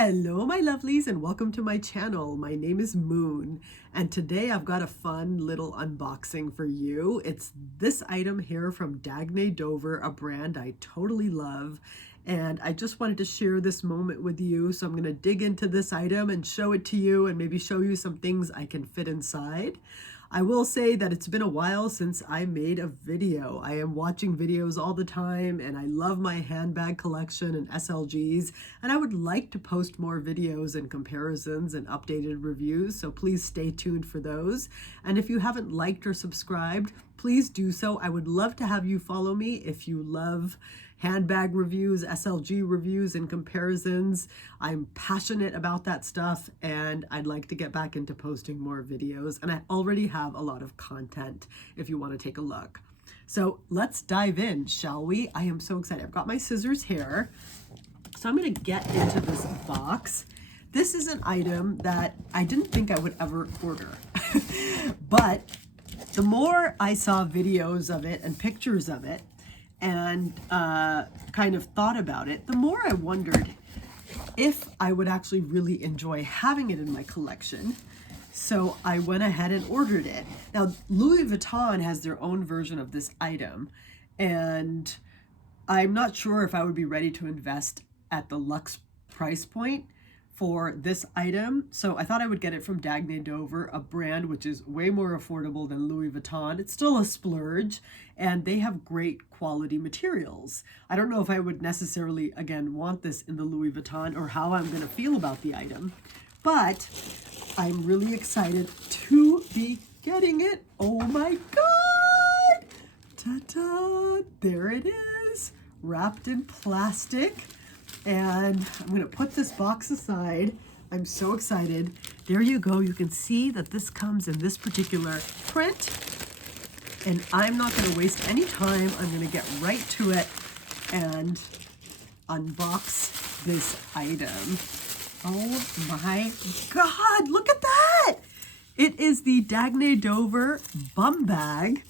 Hello my lovelies and welcome to my channel. My name is Moon and today I've got a fun little unboxing for you. It's this item here from Dagne Dover, a brand I totally love, and I just wanted to share this moment with you. So I'm going to dig into this item and show it to you and maybe show you some things I can fit inside. I will say that it's been a while since I made a video. I am watching videos all the time and I love my handbag collection and SLGs, and I would like to post more videos and comparisons and updated reviews, so please stay tuned for those. And if you haven't liked or subscribed, please do so. I would love to have you follow me if you love handbag reviews, SLG reviews, and comparisons. I'm passionate about that stuff and I'd like to get back into posting more videos, and I already have a lot of content if you want to take a look. So let's dive in, shall we? I am so excited. I've got my scissors here. So I'm going to get into this box. This is an item that I didn't think I would ever order, but the more I saw videos of it and pictures of it, and kind of thought about it, the more I wondered if I would actually really enjoy having it in my collection. So I went ahead and ordered it. Now, Louis Vuitton has their own version of this item, and I'm not sure if I would be ready to invest at the luxe price point for this item. So I thought I would get it from Dagne Dover, a brand which is way more affordable than Louis Vuitton. It's still a splurge and they have great quality materials. I don't know if I would necessarily, again, want this in the Louis Vuitton or how I'm going to feel about the item, but I'm really excited to be getting it. Oh my God! Ta-da! There it is, wrapped in plastic. And I'm going to put this box aside. I'm so excited. There you go. You can see that this comes in this particular print. And I'm not going to waste any time. I'm going to get right to it and unbox this item. Oh my God, look at that. It is the Dagne Dover Bumbag.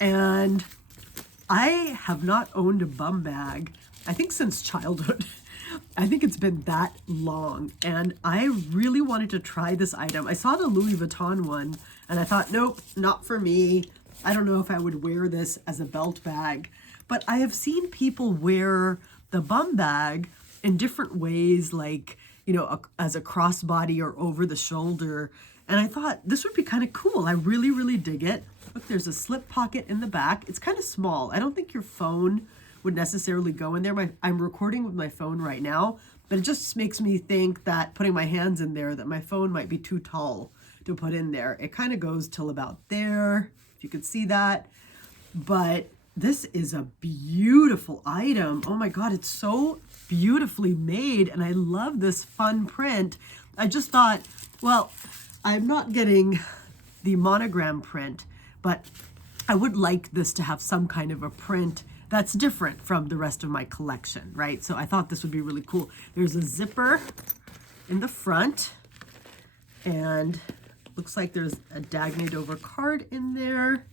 And I have not owned a Bumbag, I think, since childhood. I think it's been that long, and I really wanted to try this item. I saw the Louis Vuitton one and I thought, nope, not for me. I don't know if I would wear this as a belt bag, but I have seen people wear the Bumbag in different ways, like, you know, as a crossbody or over the shoulder. And I thought this would be kind of cool. I really, really dig it. Look, there's a slip pocket in the back. It's kind of small. I don't think your phone would necessarily go in there. I'm recording with my phone right now, but it just makes me think that putting my hands in there, that my phone might be too tall to put in there. It kind of goes till about there, if you could see that. But this is a beautiful item. Oh my God, it's so beautifully made, and I love this fun print. I just thought, well, I'm not getting the monogram print, but I would like this to have some kind of a print that's different from the rest of my collection, right? So I thought this would be really cool. There's a zipper in the front, and looks like there's a Dagne Dover card in there.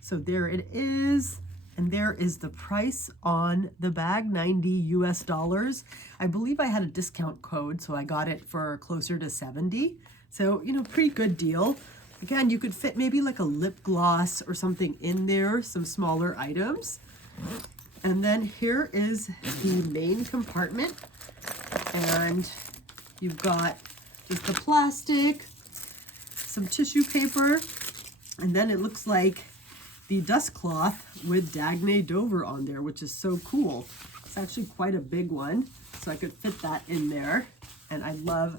So there it is. And there is the price on the bag, $90 US. I believe I had a discount code, so I got it for closer to 70. So, you know, pretty good deal. Again, you could fit maybe like a lip gloss or something in there, some smaller items. And then here is the main compartment, and you've got just the plastic, some tissue paper, and then it looks like the dust cloth with Dagne Dover on there, which is so cool. It's actually quite a big one, so I could fit that in there, and I love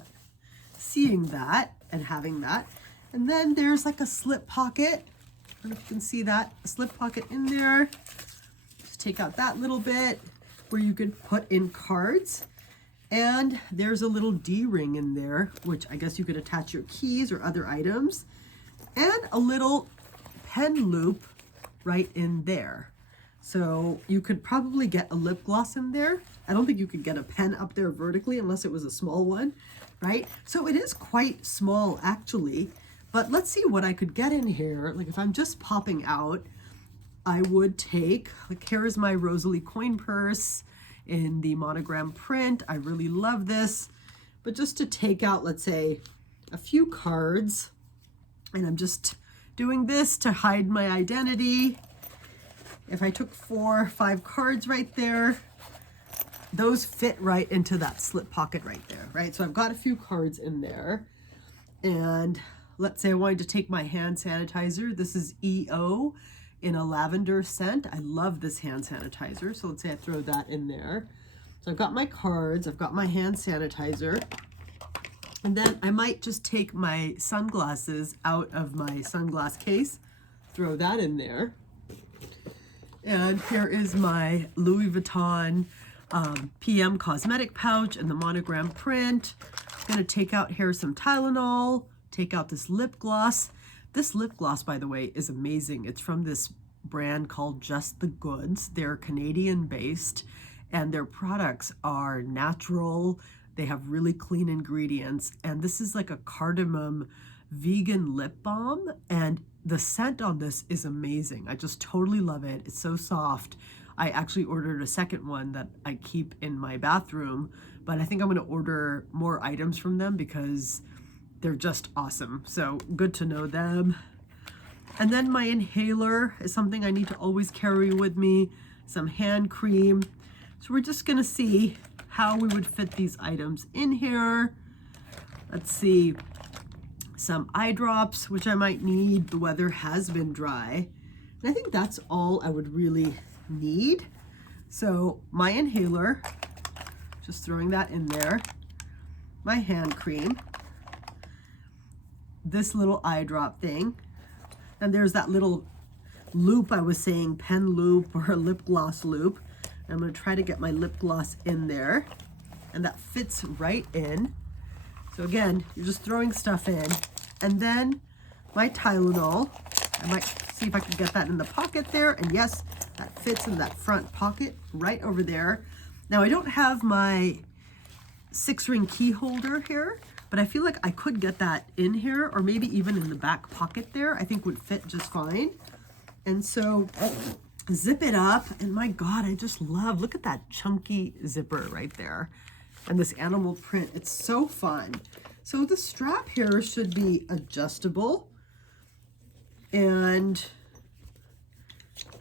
seeing that and having that. And then there's like a slip pocket. I don't know if you can see that, a slip pocket in there. Take out that little bit where you could put in cards, and there's a little D-ring in there, which I guess you could attach your keys or other items, and a little pen loop right in there. So you could probably get a lip gloss in there. I don't think you could get a pen up there vertically unless it was a small one, right? So it is quite small actually, but let's see what I could get in here. Like if I'm just popping out, I would take, like, here is my Rosalie coin purse in the monogram print. I really love this. but just to take out, let's say, a few cards. And I'm just doing this to hide my identity. If I took 4 or 5 cards right there, those fit right into that slip pocket right there, right? So I've got a few cards in there. And let's say I wanted to take my hand sanitizer. This is EO in a lavender scent. I love this hand sanitizer. So let's say I throw that in there. So I've got my cards, I've got my hand sanitizer. And then I might just take my sunglasses out of my sunglass case, throw that in there. And here is my Louis Vuitton PM Cosmetic pouch and the monogram print. I'm gonna take out here some Tylenol, take out this lip gloss. This lip gloss, by the way, is amazing. It's from this brand called Just the Goods. They're Canadian based and their products are natural. They have really clean ingredients. And this is like a cardamom vegan lip balm. And the scent on this is amazing. I just totally love it. It's so soft. I actually ordered a second one that I keep in my bathroom, but I think I'm gonna order more items from them because they're just awesome. So good to know them. And then my inhaler is something I need to always carry with me, some hand cream. So we're just gonna see how we would fit these items in here. Let's see, some eye drops, which I might need. The weather has been dry. And I think that's all I would really need. So my inhaler, just throwing that in there, my hand cream, this little eye drop thing, and there's that little loop I was saying, pen loop or a lip gloss loop. I'm going to try to get my lip gloss in there, and that fits right in. So again, you're just throwing stuff in. And then my Tylenol, I might see if I can get that in the pocket there. And yes, that fits in that front pocket right over there. Now I don't have my 6-ring key holder here, but I feel like I could get that in here, or maybe even in the back pocket there. I think would fit just fine. And so zip it up, and my God, I just love, look at that chunky zipper right there. And this animal print, it's so fun. So the strap here should be adjustable. And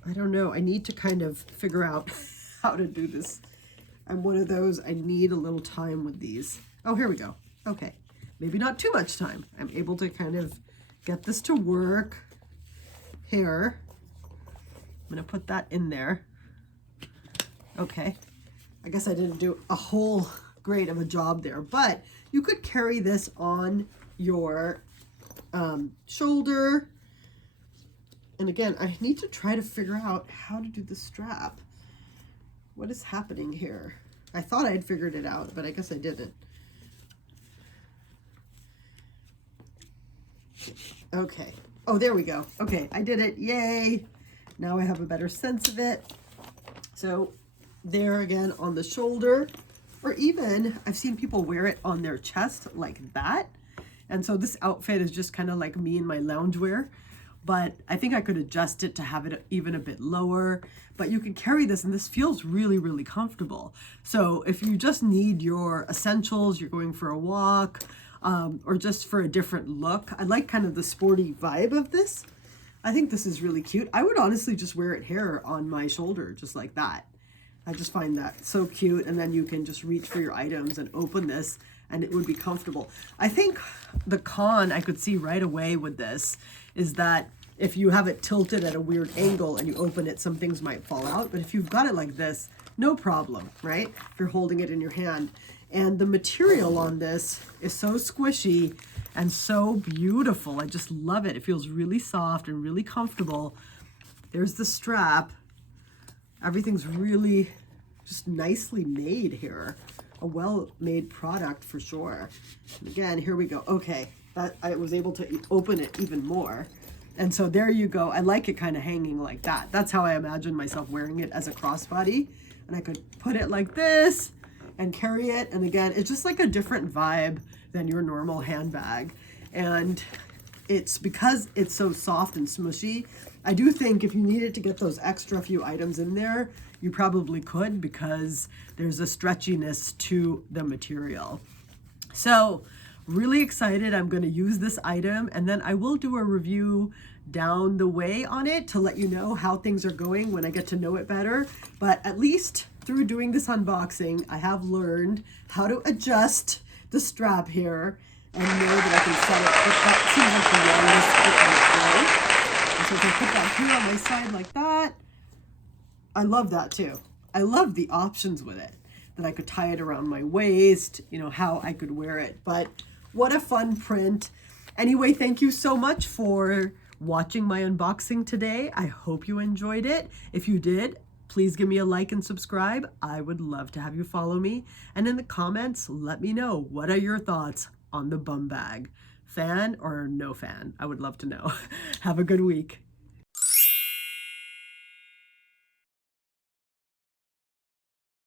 I don't know, I need to kind of figure out how to do this. I'm one of those, I need a little time with these. Oh, here we go. Okay, maybe not too much time. I'm able to kind of get this to work here. I'm gonna put that in there. Okay, I guess I didn't do a whole great of a job there, but you could carry this on your shoulder. And again, I need to try to figure out how to do the strap. What is happening here? I thought I'd figured it out, but I guess I didn't. Okay. Oh, there we go. Okay, I did it. Yay. Now I have a better sense of it. So there again on the shoulder, or even I've seen people wear it on their chest like that. And so this outfit is just kind of like me in my loungewear, but I think I could adjust it to have it even a bit lower, but you can carry this and this feels really, really comfortable. So if you just need your essentials, you're going for a walk, or just for a different look, I like kind of the sporty vibe of this. I think this is really cute. I would honestly just wear it here on my shoulder, just like that. I just find that so cute. And then you can just reach for your items and open this and it would be comfortable. I think the con I could see right away with this is that if you have it tilted at a weird angle and you open it, some things might fall out. But if you've got it like this, no problem, right? If you're holding it in your hand. And the material on this is so squishy and so beautiful. I just love it. It feels really soft and really comfortable. There's the strap. Everything's really just nicely made here. A well-made product for sure. And again, here we go. Okay, that I was able to open it even more. And so there you go. I like it kind of hanging like that. That's how I imagine myself wearing it as a crossbody. And I could put it like this and carry it. And again, it's just like a different vibe than your normal handbag. And it's because it's so soft and smushy. I do think if you needed to get those extra few items in there, you probably could, because there's a stretchiness to the material. So really excited. I'm going to use this item, and then I will do a review down the way on it to let you know how things are going when I get to know it better. But at least through doing this unboxing, I have learned how to adjust the strap here and know that I can set it. But that seems like the longest it can go. And so if I put that here on my side like that, I love that too. I love the options with it, that I could tie it around my waist, you know, how I could wear it. But what a fun print. Anyway, thank you so much for watching my unboxing today. I hope you enjoyed it. If you did, please give me a like and subscribe. I would love to have you follow me. And in the comments, let me know, what are your thoughts on the Bumbag? Fan or no fan? I would love to know. Have a good week.